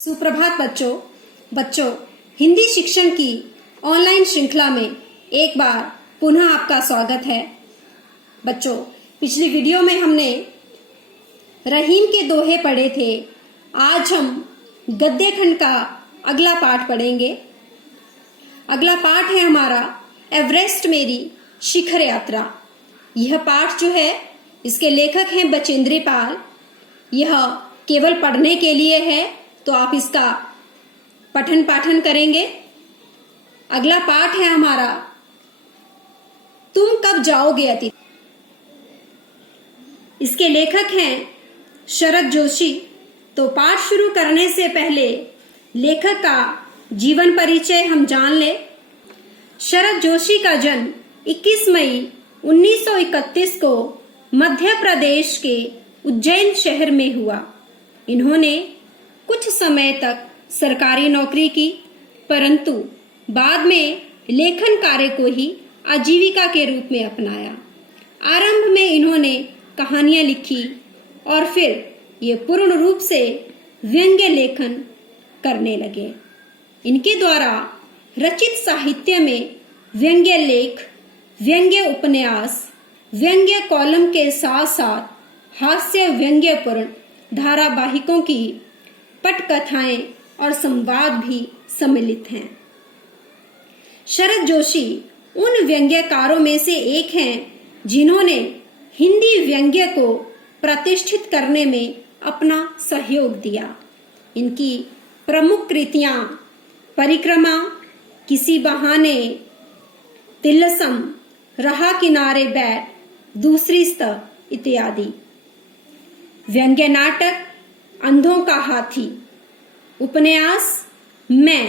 सुप्रभात बच्चों हिंदी शिक्षण की ऑनलाइन श्रृंखला में एक बार पुनः आपका स्वागत है। बच्चों, पिछली वीडियो में हमने रहीम के दोहे पढ़े थे। आज हम गद्य खंड का अगला पाठ पढ़ेंगे। अगला पाठ है हमारा एवरेस्ट मेरी शिखर यात्रा। यह पाठ जो है इसके लेखक हैं बचेंद्री पाल। यह केवल पढ़ने के लिए है, तो आप इसका पठन पाठन करेंगे। अगला पाठ है हमारा तुम कब जाओगे अतिथि। इसके लेखक हैं शरद जोशी। तो पाठ शुरू करने से पहले लेखक का जीवन परिचय हम जान ले। शरद जोशी का जन्म 21 मई 1931 को मध्य प्रदेश के उज्जैन शहर में हुआ। इन्होंने कुछ समय तक सरकारी नौकरी की, परंतु बाद में लेखन कार्य को ही आजीविका के रूप में अपनाया। आरंभ में इन्होंने कहानियां लिखी और फिर ये पूर्ण रूप से व्यंग्य लेखन करने लगे। इनके द्वारा रचित साहित्य में व्यंग्य लेख, व्यंग्य उपन्यास, व्यंग्य कॉलम के साथ साथ हास्य व्यंग्यपूर्ण धारावाहिकों की पटकथाएं और संवाद भी सम्मिलित हैं। शरद जोशी उन व्यंग्यकारों में से एक हैं जिन्होंने हिंदी व्यंग्य को प्रतिष्ठित करने में अपना सहयोग दिया। इनकी प्रमुख कृतियां परिक्रमा, किसी बहाने, तिल्लसम, रहा किनारे बैठ, दूसरी स्तर इत्यादि। व्यंग्य नाटक अंधों का हाथी, उपन्यास मैं,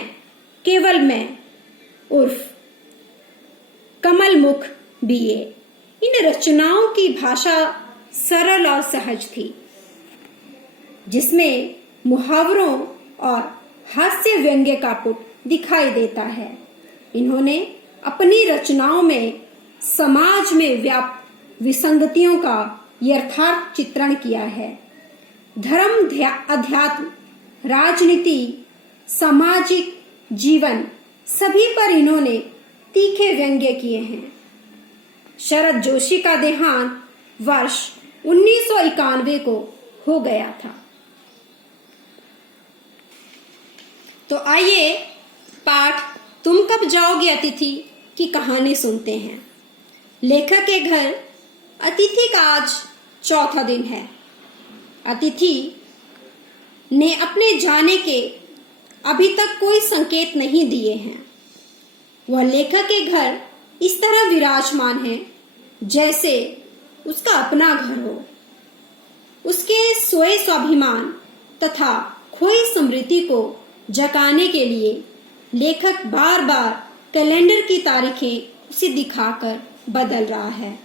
केवल मैं उर्फ कमल मुख बीए। इन रचनाओं की भाषा सरल और सहज थी, जिसमें मुहावरों और हास्य व्यंग्य का पुट दिखाई देता है। इन्होंने अपनी रचनाओं में समाज में व्याप्त विसंगतियों का यथार्थ चित्रण किया है। धर्म, अध्यात्म, राजनीति, सामाजिक जीवन सभी पर इन्होंने तीखे व्यंग्य किए हैं। शरद जोशी का देहांत वर्ष 1991 को हो गया था। तो आइए पाठ तुम कब जाओगे अतिथि की कहानी सुनते हैं। लेखक के घर अतिथि का आज चौथा दिन है। अतिथि ने अपने जाने के अभी तक कोई संकेत नहीं दिए हैं। वह लेखक के घर इस तरह विराजमान है जैसे उसका अपना घर हो। उसके सोए स्वाभिमान तथा खोई स्मृति को जगाने के लिए लेखक बार बार कैलेंडर की तारीखें उसे दिखाकर बदल रहा है,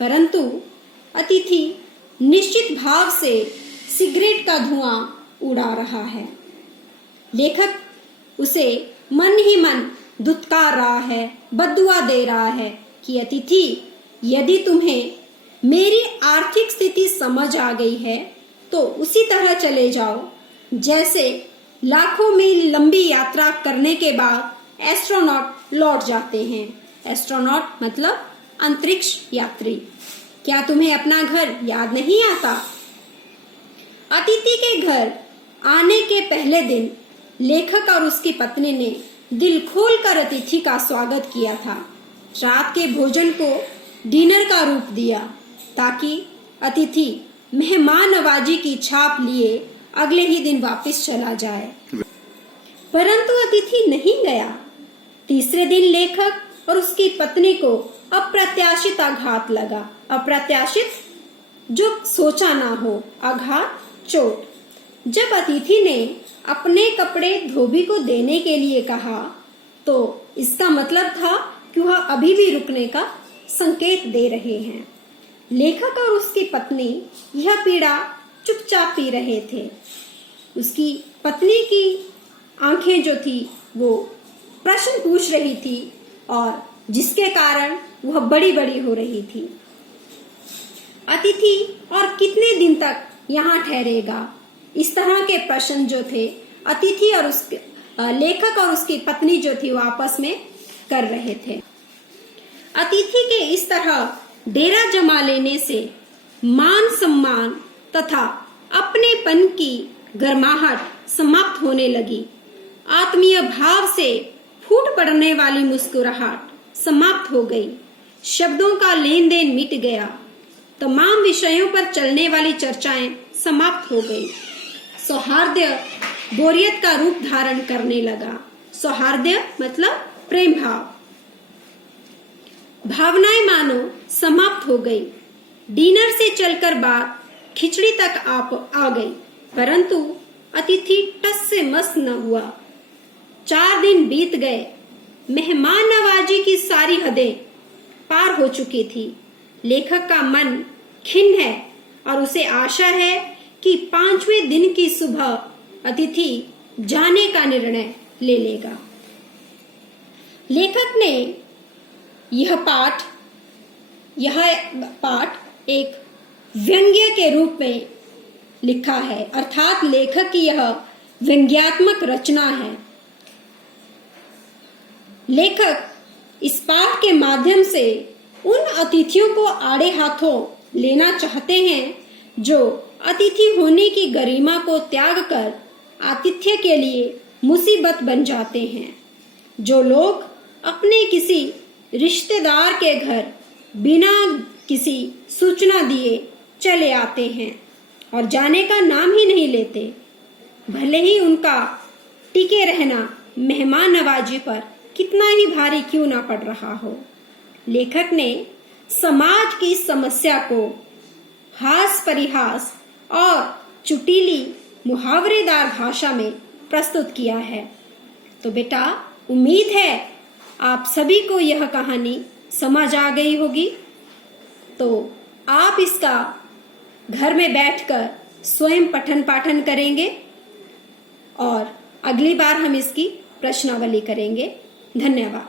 परंतु अतिथि निश्चित भाव से सिगरेट का धुआं उड़ा रहा है। लेखक उसे मन ही मन धुतकार रहा है, बद्दुआ दे रहा है कि अतिथि, यदि तुम्हें मेरी आर्थिक स्थिति समझ आ गई है तो उसी तरह चले जाओ जैसे लाखों मील लंबी यात्रा करने के बाद एस्ट्रोनॉट लौट जाते हैं। एस्ट्रोनॉट मतलब अंतरिक्ष यात्री। क्या तुम्हें अपना घर याद नहीं आता? अतिथि के घर आने के पहले दिन लेखक और उसकी पत्नी ने दिल खोलकर अतिथि का स्वागत किया था। रात के भोजन को डिनर का रूप दिया ताकि अतिथि मेहमान नवाजी की छाप लिए अगले ही दिन वापस चला जाए, परंतु अतिथि नहीं गया। तीसरे दिन लेखक और उसकी पत्नी को अप्रत्याशित आघात लगा। अप्रत्याशित जो सोचा ना हो, आघात चोट। जब अतिथि ने अपने कपड़े धोबी को देने के लिए कहा तो इसका मतलब था कि वह अभी भी रुकने का संकेत दे रहे हैं। लेखक और उसकी पत्नी यह पीड़ा चुपचाप पी रहे थे। उसकी पत्नी की आंखें जो थी वो प्रश्न पूछ रही थी और जिसके कारण वह बड़ी बड़ी हो रही थी। अतिथि और कितने दिन तक यहाँ ठहरेगा, इस तरह के प्रश्न जो थे अतिथि और उसके लेखक और उसकी पत्नी जो थी वो आपस में कर रहे थे। अतिथि के इस तरह डेरा जमा लेने से मान सम्मान तथा अपनेपन की गर्माहट समाप्त होने लगी। आत्मीय भाव से फूट पड़ने वाली मुस्कुराहट समाप्त हो गई। शब्दों का लेन देन मिट गया। तमाम विषयों पर चलने वाली चर्चाएं समाप्त हो गई। सौहार्द्य बोरियत का रूप धारण करने लगा। सौहार्द्य मतलब प्रेम भाव। भावनाएं मानो समाप्त हो गई। डिनर से चलकर बात खिचड़ी तक आ गई, परंतु अतिथि टस से मस न हुआ। 4 दिन बीत गए। मेहमान नवाजी की सारी हदें पार हो चुकी थी। लेखक का मन खिन्न है और उसे आशा है कि 5वें दिन की सुबह अतिथि जाने का निर्णय ले लेगा। लेखक ने यह पाठ एक व्यंग्य के रूप में लिखा है, अर्थात लेखक की यह व्यंग्यात्मक रचना है। लेखक इस पाठ के माध्यम से उन अतिथियों को आड़े हाथों लेना चाहते हैं जो अतिथि होने की गरिमा को त्याग कर आतिथ्य के लिए मुसीबत बन जाते हैं। जो लोग अपने किसी रिश्तेदार के घर बिना किसी सूचना दिए चले आते हैं और जाने का नाम ही नहीं लेते, भले ही उनका टिके रहना मेहमान नवाजी पर कितना ही भारी क्यों ना पड़ रहा हो। लेखक ने समाज की समस्या को हास परिहास और चुटीली मुहावरेदार भाषा में प्रस्तुत किया है। तो बेटा, उम्मीद है आप सभी को यह कहानी समझ आ गई होगी। तो आप इसका घर में बैठकर स्वयं पठन पाठन करेंगे और अगली बार हम इसकी प्रश्नावली करेंगे। धन्यवाद।